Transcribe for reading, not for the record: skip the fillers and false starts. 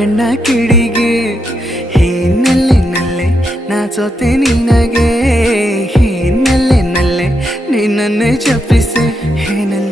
ಕಣ್ಣ ಕಿಡಿಗೆ ಹೇ ನಲ್ಲೆ ನಲ್ಲೆ ನಾಚೋತೆ ನಿನಗೆ ಹೇ ನಲ್ಲೆ ನಲ್ಲೆ ನಿನ್ನನ್ನೇ ಜಪಿಸೆ ಹೇ ನಲ್ಲೆ